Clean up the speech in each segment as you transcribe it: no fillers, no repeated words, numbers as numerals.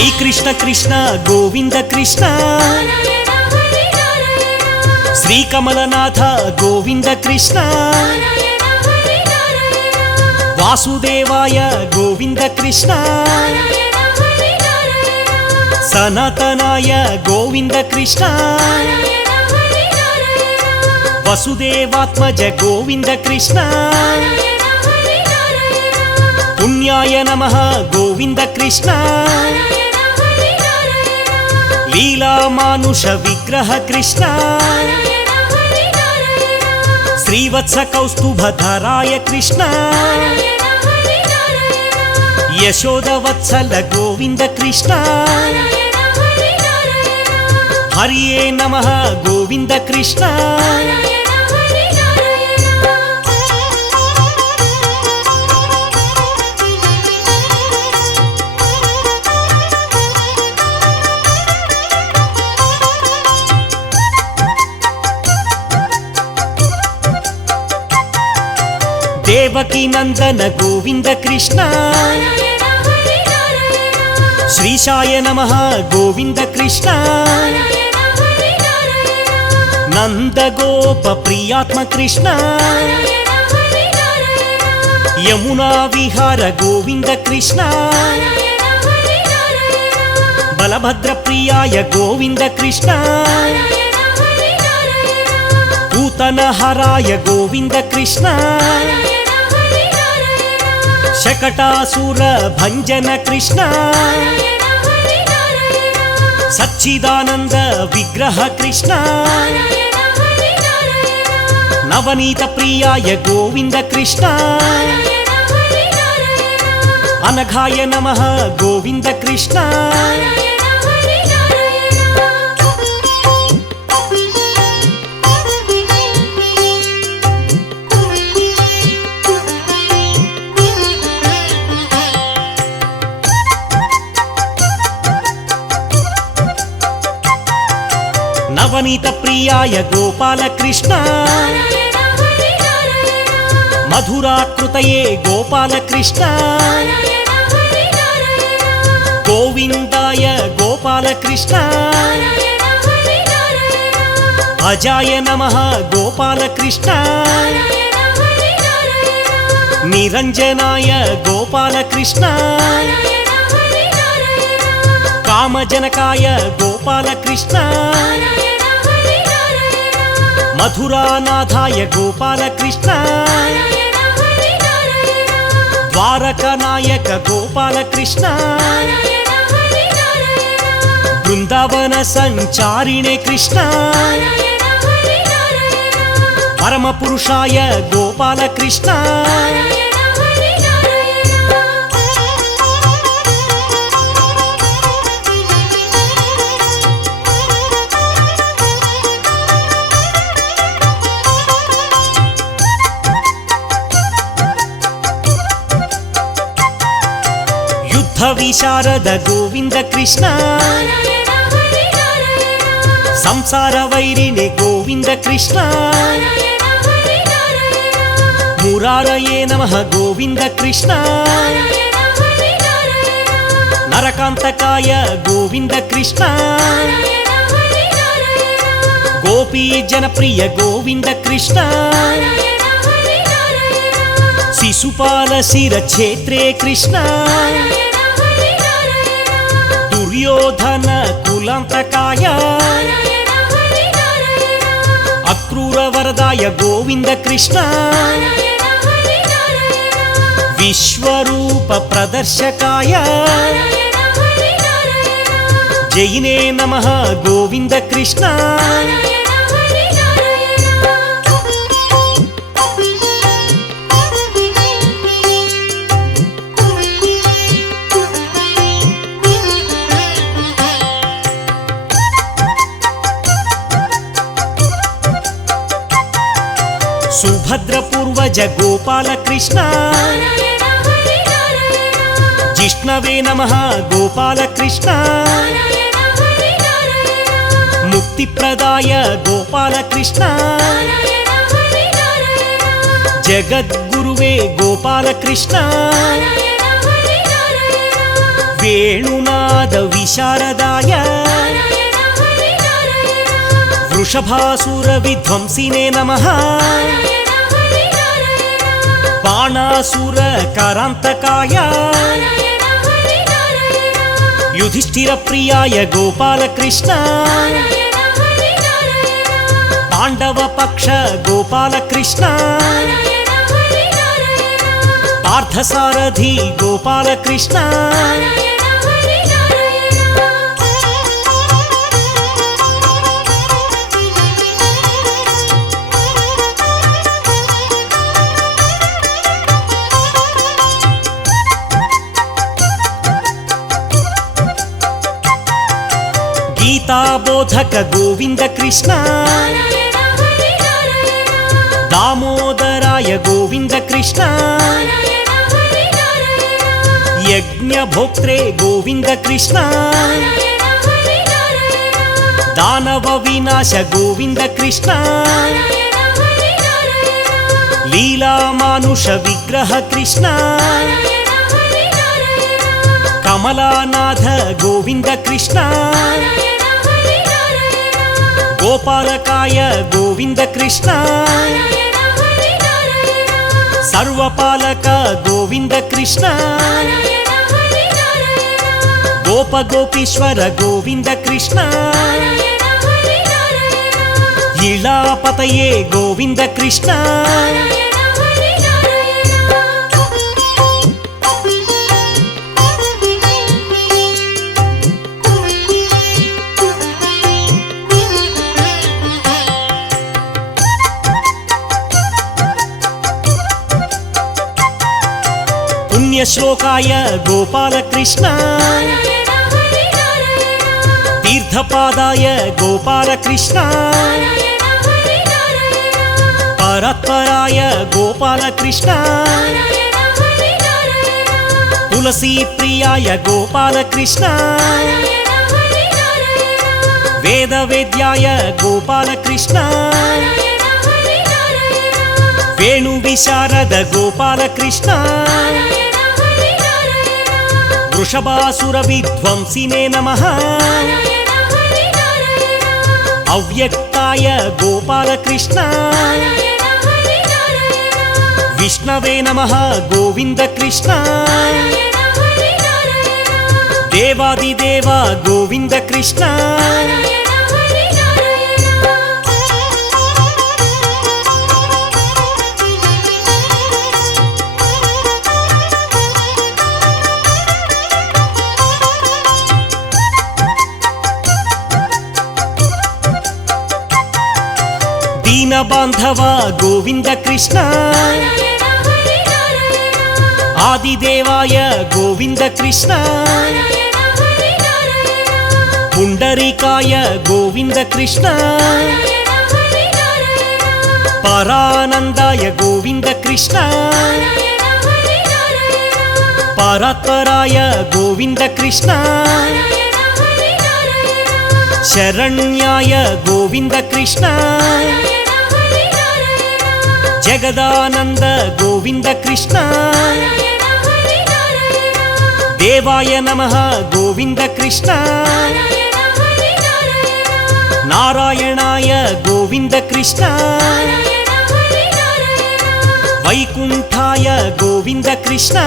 శ్రీకృష్ణ కృష్ణ గోవింద కృష్ణ శ్రీకమలనాథ గోవింద కృష్ణ వాసుదేవాయ గోవింద కృష్ణ సనాతనాయ గోవింద కృష్ణ వసుదేవాత్మజ గోవింద కృష్ణ పుణ్యాయ నమః గోవింద కృష్ణ లీలా మానుష విగ్రహ కృష్ణ శ్రీవత్స కౌస్తుభధరాయ కృష్ణ యశోదవత్సల గోవింద కృష్ణ హరియే నమః గోవింద కృష్ణ దేవకీ నందన గోవింద కృష్ణ శ్రీశాయ నమః గోవింద కృష్ణ నందగోప ప్రియాత్మ కృష్ణ యమునా విహార గోవింద కృష్ణ బలభద్ర ప్రియాయ గోవింద కృష్ణ పూతన హరాయ గోవింద కృష్ణ శకటాసుర భంజన కృష్ణ సచ్చిదానంద విగ్రహ కృష్ణ నవనీత ప్రియాయ గోవింద కృష్ణ అనఘాయ నమః గోవింద కృష్ణ నవనీత ప్రియాయ గోపాల కృష్ణ మధురాకృతయే గోపాల కృష్ణ గోవిందాయ గోపాల కృష్ణ అజాయ నమః గోపాల కృష్ణ నిరంజనాయ గోపాల కృష్ణ కామజనకాయ గోపాల కృష్ణ మధురానాథాయ గోపాల కృష్ణ ద్వారకనాయక గోపాల కృష్ణ బృందావన సంచారిణే కృష్ణ పరమ పురుషాయ గోపాల కృష్ణ విశారద గోవింద కృష్ణ సంసార వైరిణి గోవింద కృష్ణ మురారయే నమః గోవింద కృష్ణ నరకాంతకాయ గోవింద కృష్ణ గోపీ జనప్రియ గోవింద కృష్ణ శిశుపాల శిరక్షేత్రే కృష్ణ దుర్యోధన కులాంతకాయ అక్రూర వరదాయ గోవింద కృష్ణ విశ్వరూప ప్రదర్శకాయ జైనే నమః గోవింద కృష్ణ సుభద్ర పూర్వజ గోపాల కృష్ణ జిష్ణవే నమః గోపాల కృష్ణ ముక్తిప్రదాయ గోపాల కృష్ణ జగద్గురువే గోపాల కృష్ణ ವೇಣುನಾದ ವಿಶಾರದಾಯ ವೃಷಭಾಸುರ ವಿಧ್ವಂಸಿನೇ ನಮಃ ಬಾಣಾಸುರ ಕಾರಾಂತಕಾಯ ಯುಧಿಷ್ಠಿರ ಪ್ರಿಯಾಯ ಗೋಪಾಲಕೃಷ್ಣ ಪಾಂಡವ ಪಕ್ಷ ಗೋಪಾಲಕೃಷ್ಣ ಪಾರ್ಥಸಾರಥಿ ಗೋಪಾಲಕೃಷ್ಣ ಗೀತಾಬೋಧಕ ಗೋವಿಂದ ಕೃಷ್ಣ दामोदराय गोविंद कृष्ण यज्ञभोक्त्रे गोविंद कृष्ण दानव विनाश गोविंद कृष्ण लीला मानुष विग्रह कृष्ण कमलानाथ गोविंद कृष्ण गोपालकाय गोविंद कृष्ण सर्वपालक गोविंद कृष्ण गोप गोपीश्वर गोविंद कृष्ण इळापतये गोविंद कृष्ण श्लोकाय गोपालकृष्ण तीर्थपादाय गोपालकृष्ण परत्पराय गोपालकृष्ण तुलसी प्रियाय गोपालकृष्ण वेदवेद्याय गोपालकृष्ण वेणुविशारद गोपालकृष्ण वृषभासुर विध्वंसिने नमः अव्यक्ताय गोपालकृष्ण विष्णवे नमः गोविंद कृष्ण देवादिदेव गोविंद कृष्ण दीन बांधव गोविंद कृष्ण आदिदेवाय गोविंद कृष्ण पुंडरीकाय गोविंद कृष्ण परानंदाय गोविंद कृष्ण परात्पराय गोविंद कृष्ण शरण्याय गोविंद कृष्ण जगदानंद गोविंद कृष्ण देवाय नमः गोविंद कृष्ण नारायणाय गोविंद कृष्ण वैकुंठाय गोविंद कृष्ण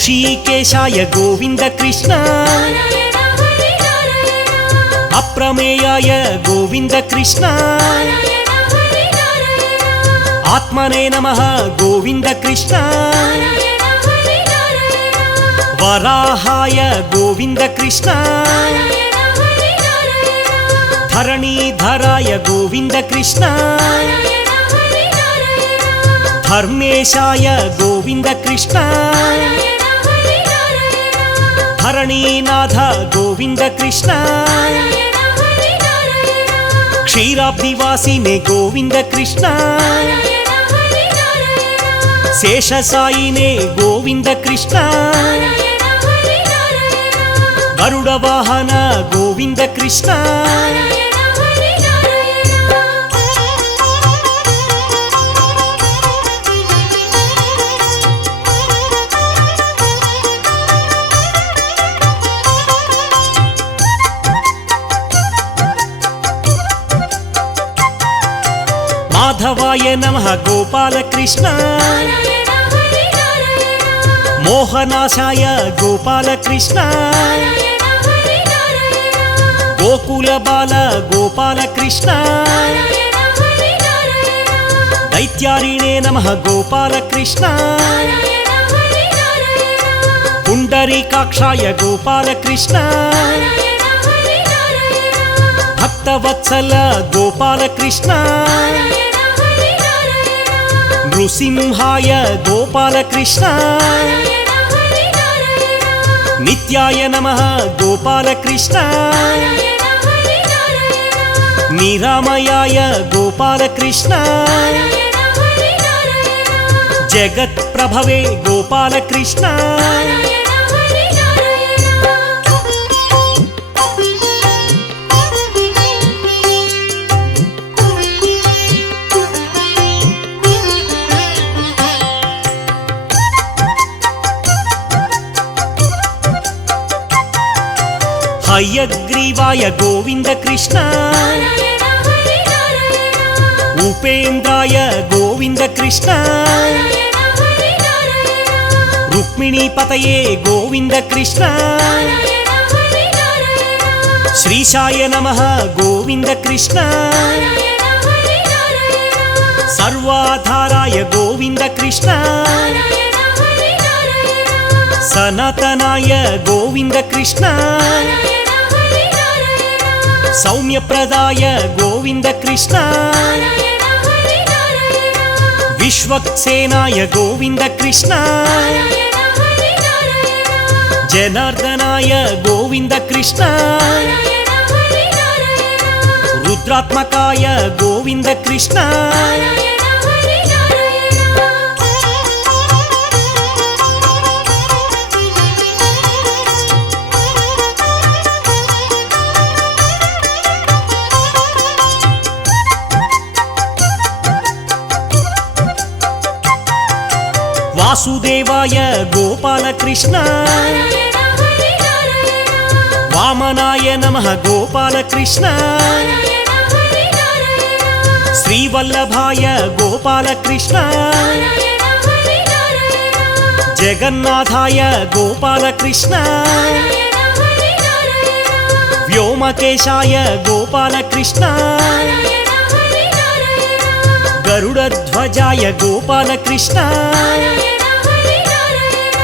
ऋषिकेशाय गोविंद कृष्ण अप्रमेयाय गोविंद कृष्ण आत्मने नमः गोविंद कृष्ण वराहाय गोविंद कृष्ण धरणीधराय गोविंद कृष्ण धर्मेशाय गोविंद कृष्ण धरणीनाथ गोविंद कृष्ण क्षीराब्धिवासिने गोविंद कृष्ण శేషసాయినే గోవింద కృష్ణ నారాయణ హరి నారాయణ గరుడ వాహన గోవింద కృష్ణ నారాయణ హరి నారాయణ మాధవాయ నమః గోపాల కృష్ణ నారాయణ హరి నారాయణ మోహనాశాయ గోపాల కృష్ణ నారాయణ హరి నారాయణ గోకుల బాల గోపాల కృష్ణ నారాయణ హరి నారాయణ దైత్యారిణే నమః గోపాల కృష్ణ నారాయణ హరి నారాయణ పుండరీకాక్షాయ గోపాల కృష్ణ నారాయణ హరి నారాయణ భక్తవత్సల గోపాల కృష్ణ నారాయణ హరి నారాయణ నృసింహాయ గోపాల కృష్ణ నారాయణ హరి నారాయణ నిత్యాయ నమః గోపాల కృష్ణ నారాయణ హరి నారాయణ నిరామయాయ గోపాల కృష్ణ నారాయణ హరి నారాయణ జగత్ ప్రభవే గోపాల కృష్ణ నారాయణ హరి నారాయణ హయగ్రీవాయ గోవింద కృష్ణ నారాయణ హరి నారాయణ ఉపేంద్రాయ గోవింద కృష్ణ నారాయణ హరి నారాయణ రుక్మిణీపతయే గోవింద కృష్ణ నారాయణ హరి నారాయణ శ్రీశాయ నమః గోవింద కృష్ణ నారాయణ హరి నారాయణ సర్వాధారాయ గోవింద కృష్ణ నారాయణ హరి నారాయణ సనాతనాయ గోవింద కృష్ణ నారాయణ హరి నారాయణ సౌమ్యప్రదాయ గోవింద కృష్ణ నారాయణ హరి నారాయణ విశ్వక్సేనాయ గోవింద కృష్ణ నారాయణ హరి నారాయణ జనార్దనాయ గోవింద కృష్ణ నారాయణ హరి నారాయణ రుద్రాత్మకాయ గోవింద కృష్ణ నారాయణ హరి నారాయణ వాసుదేవాయ గోపాల కృష్ణ నారాయణ హరి నారాయణ వామనాయ నమః గోపాల కృష్ణ నారాయణ హరి నారాయణ శ్రీవల్లభాయ గోపాల కృష్ణ నారాయణ హరి నారాయణ జగన్నాథాయ గోపాల కృష్ణ నారాయణ హరి నారాయణ వ్యోమకేశాయ గోపాల కృష్ణ నారాయణ హరి నారాయణ గరుడధ్వజాయ గోపాల కృష్ణ నారాయణ హరి నారాయణ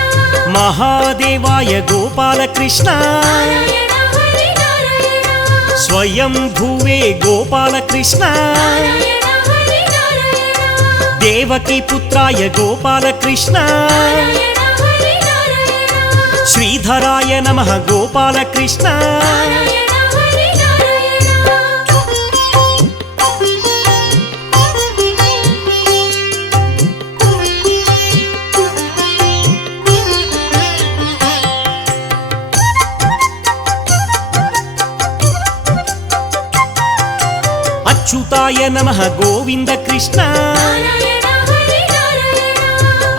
మహాదేవాయ గోపాల కృష్ణ నారాయణ హరి నారాయణ స్వయం భూవే గోపాల కృష్ణ నారాయణ హరి నారాయణ దేవకీ పుత్రాయ గోపాల కృష్ణ నారాయణ హరి నారాయణ శ్రీధరాయ నమః గోపాల కృష్ణ నారాయణ హరి నారాయణ అచ్యుతాయ నమః గోవింద కృష్ణ నారాయణ హరి నారాయణ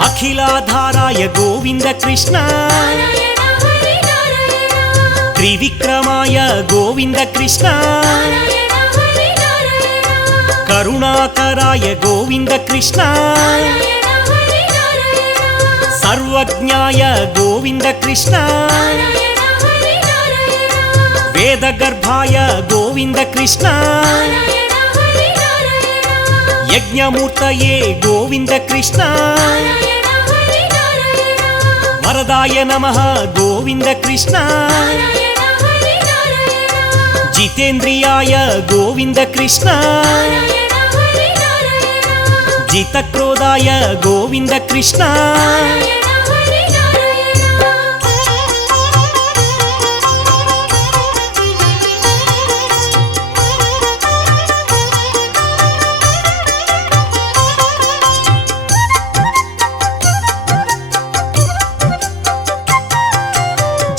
అఖిలాధారాయ గోవింద కృష్ణ నారాయణ హరి నారాయణ త్రివిక్రమాయ గోవింద కృష్ణ నారాయణ హరి నారాయణ కరుణాకరాయ గోవింద కృష్ణ నారాయణ హరి నారాయణ సర్వజ్ఞాయ గోవింద కృష్ణ నారాయణ హరి నారాయణ వేదగర్భాయ గోవింద కృష్ణ నారాయణ హరి నారాయణ యజ్ఞమూర్తయే గోవింద కృష్ణ నారాయణ హరి నారాయణ వరదాయ నమః గోవింద కృష్ణ నారాయణ హరి నారాయణ జితేంద్రియాయ గోవింద కృష్ణ నారాయణ హరి నారాయణ జితక్రోధాయ గోవింద కృష్ణ నారాయణ హరి నారాయణ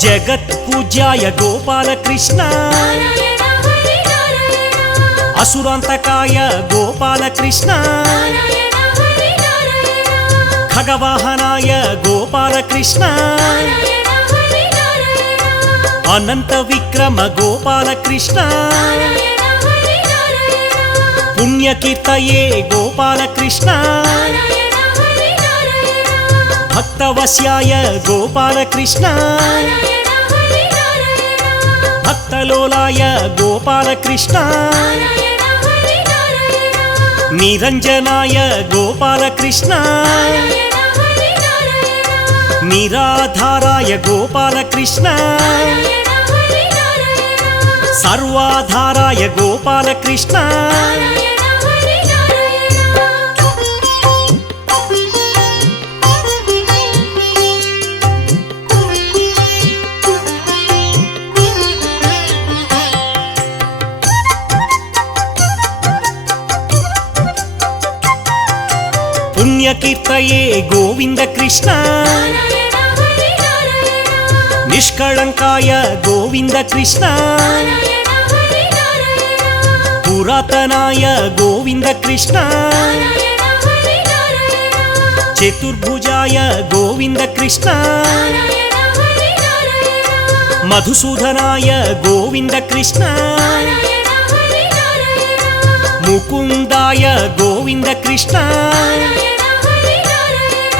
జగత్పూజ్యాయ గోపాలకృష్ణ నారాయణ హరి నారాయణ అసురాంతకాయ గోపాలకృష్ణ నారాయణ హరి నారాయణ ఖగవాహనాయ గోపాలకృష్ణ నారాయణ హరి నారాయణ అనంత విక్రమ గోపాలకృష్ణ నారాయణ హరి నారాయణ పుణ్యకీర్తయే గోపాలకృష్ణ నారాయణ హరి నారాయణ భక్తవశ్యాయ గోపాలకృష్ణ నారాయణ హరి నారాయణ భక్తలోలాయ గోపాలకృష్ణ నారాయణ హరి నారాయణ నిరంజనాయ గోపాలకృష్ణ నారాయణ హరి నారాయణ నిరాధారాయ గోపాలకృష్ణ నారాయణ హరి నారాయణ సర్వాధారాయ గోపాలకృష్ణ నారాయణ హరి నారాయణ పుణ్యకీర్తయే గోవింద కృష్ణ నారాయణ హరి నారాయణ నిష్కళంకాయ గోవింద కృష్ణ నారాయణ హరి నారాయణ పురాతనాయ గోవింద కృష్ణ నారాయణ హరి నారాయణ చతుర్భుజాయ గోవింద కృష్ణ నారాయణ హరి నారాయణ మధుసూదనాయ గోవింద కృష్ణ నారాయణ హరి నారాయణ ముకుందాయ గోవింద కృష్ణ నారాయణ హరి నారాయణ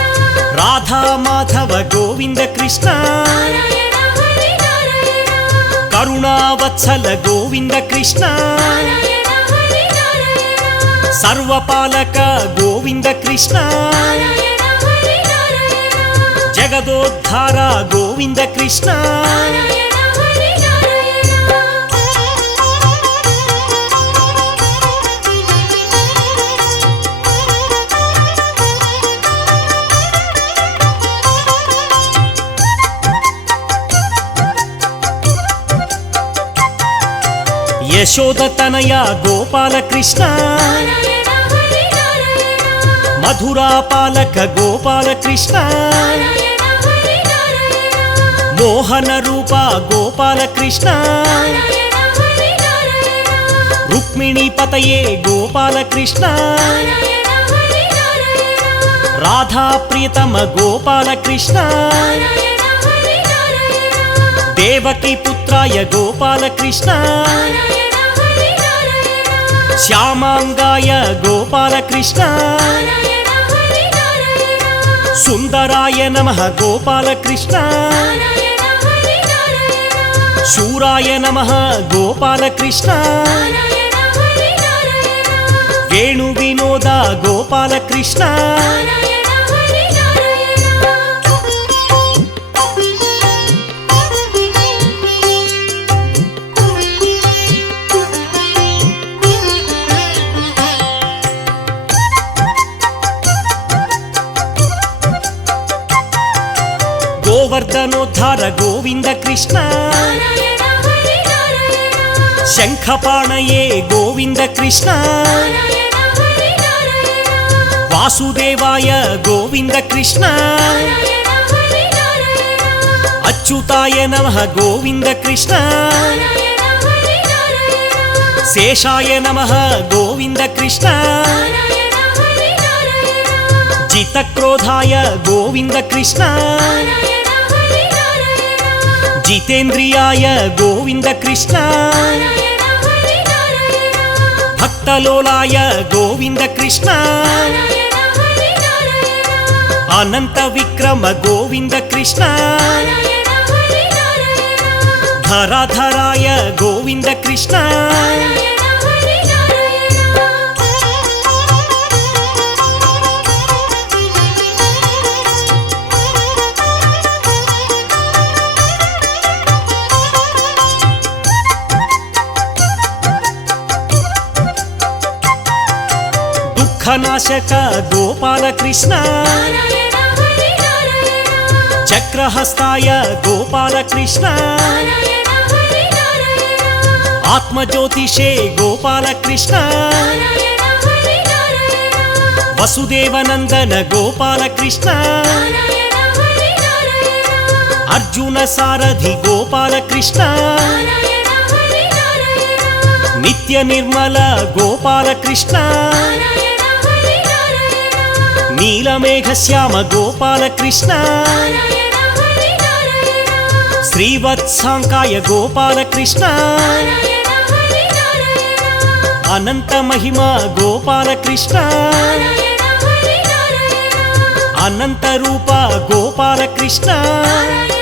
రాధా మాధవ గోవింద కృష్ణ నారాయణ హరి నారాయణ కరుణావత్సల గోవింద కృష్ణ నారాయణ హరి నారాయణ సర్వపాలక గోవింద కృష్ణ నారాయణ హరి నారాయణ జగదోద్ధార గోవింద కృష్ణ నారాయణ హరి నారాయణ యశోదతనయ గోపాలకృష్ణ నారాయణ హరి నారాయణ మధురాపాలక గోపాలకృష్ణ నారాయణ హరి నారాయణ మోహన రూప గోపాలకృష్ణ నారాయణ హరి నారాయణ రుక్మిణీపతయే గోపాలకృష్ణ నారాయణ హరి నారాయణ రాధా ప్రియతమ గోపాలకృష్ణ నారాయణ హరి నారాయణ దేవకీ పుత్రాయ గోపాలకృష్ణ నారాయణ హరి నారాయణ శ్యామాంగాయ గోపాలకృష్ణ నారాయణ హరి నారాయణ సుందరాయ నమః గోపాలకృష్ణ నారాయణ హరి నారాయణ శూరాయ నమః గోపాలకృష్ణ నారాయణ హరి నారాయణ వేణు వినోద గోపాలకృష్ణ నారాయణ హరి నారాయణ గోవర్ధనోద్ధార గోవింద కృష్ణ నారాయణ హరి నారాయణ శంఖపాణయే గోవింద కృష్ణ నారాయణ హరి నారాయణ వాసుదేవాయ గోవింద కృష్ణ నారాయణ హరి నారాయణ అచ్యుతాయ నమః గోవింద కృష్ణ నారాయణ హరి నారాయణ శేషాయ నమః గోవింద కృష్ణ నారాయణ హరి నారాయణ జితక్రోధాయ గోవింద కృష్ణ నారాయణ హరి నారాయణ జితేంద్రియాయ గోవింద కృష్ణ నారాయణ హరి నారాయణ భక్తలోలాయ గోవింద కృష్ణ నారాయణ హరి నారాయణ అనంత విక్రమ గోవింద కృష్ణ నారాయణ హరి నారాయణ ధరాధరాయ గోవింద కృష్ణ నారాయణ హరి నారాయణ దుఃఖనాశక గోపాలకృష్ణ నారాయణ హరి నారాయణ చక్రహస్తాయ గోపాలకృష్ణ నారాయణ హరి నారాయణ ఆత్మజ్యోతిషే గోపాలకృష్ణ నారాయణ హరి నారాయణ వసుదేవనందన గోపాలకృష్ణ నారాయణ హరి నారాయణ అర్జున సారథి గోపాలకృష్ణ నారాయణ హరి నారాయణ నిత్య నిర్మల గోపాలకృష్ణ నారాయణ హరి నారాయణ నీలమేఘ శ్యామ గోపాలకృష్ణ నారాయణ హరి నారాయణ శ్రీవత్సాంకాయ గోపాలకృష్ణ నారాయణ హరి నారాయణ అనంత మహిమ గోపాలకృష్ణ నారాయణ హరి నారాయణ అనంత రూప గోపాలకృష్ణ నారాయణ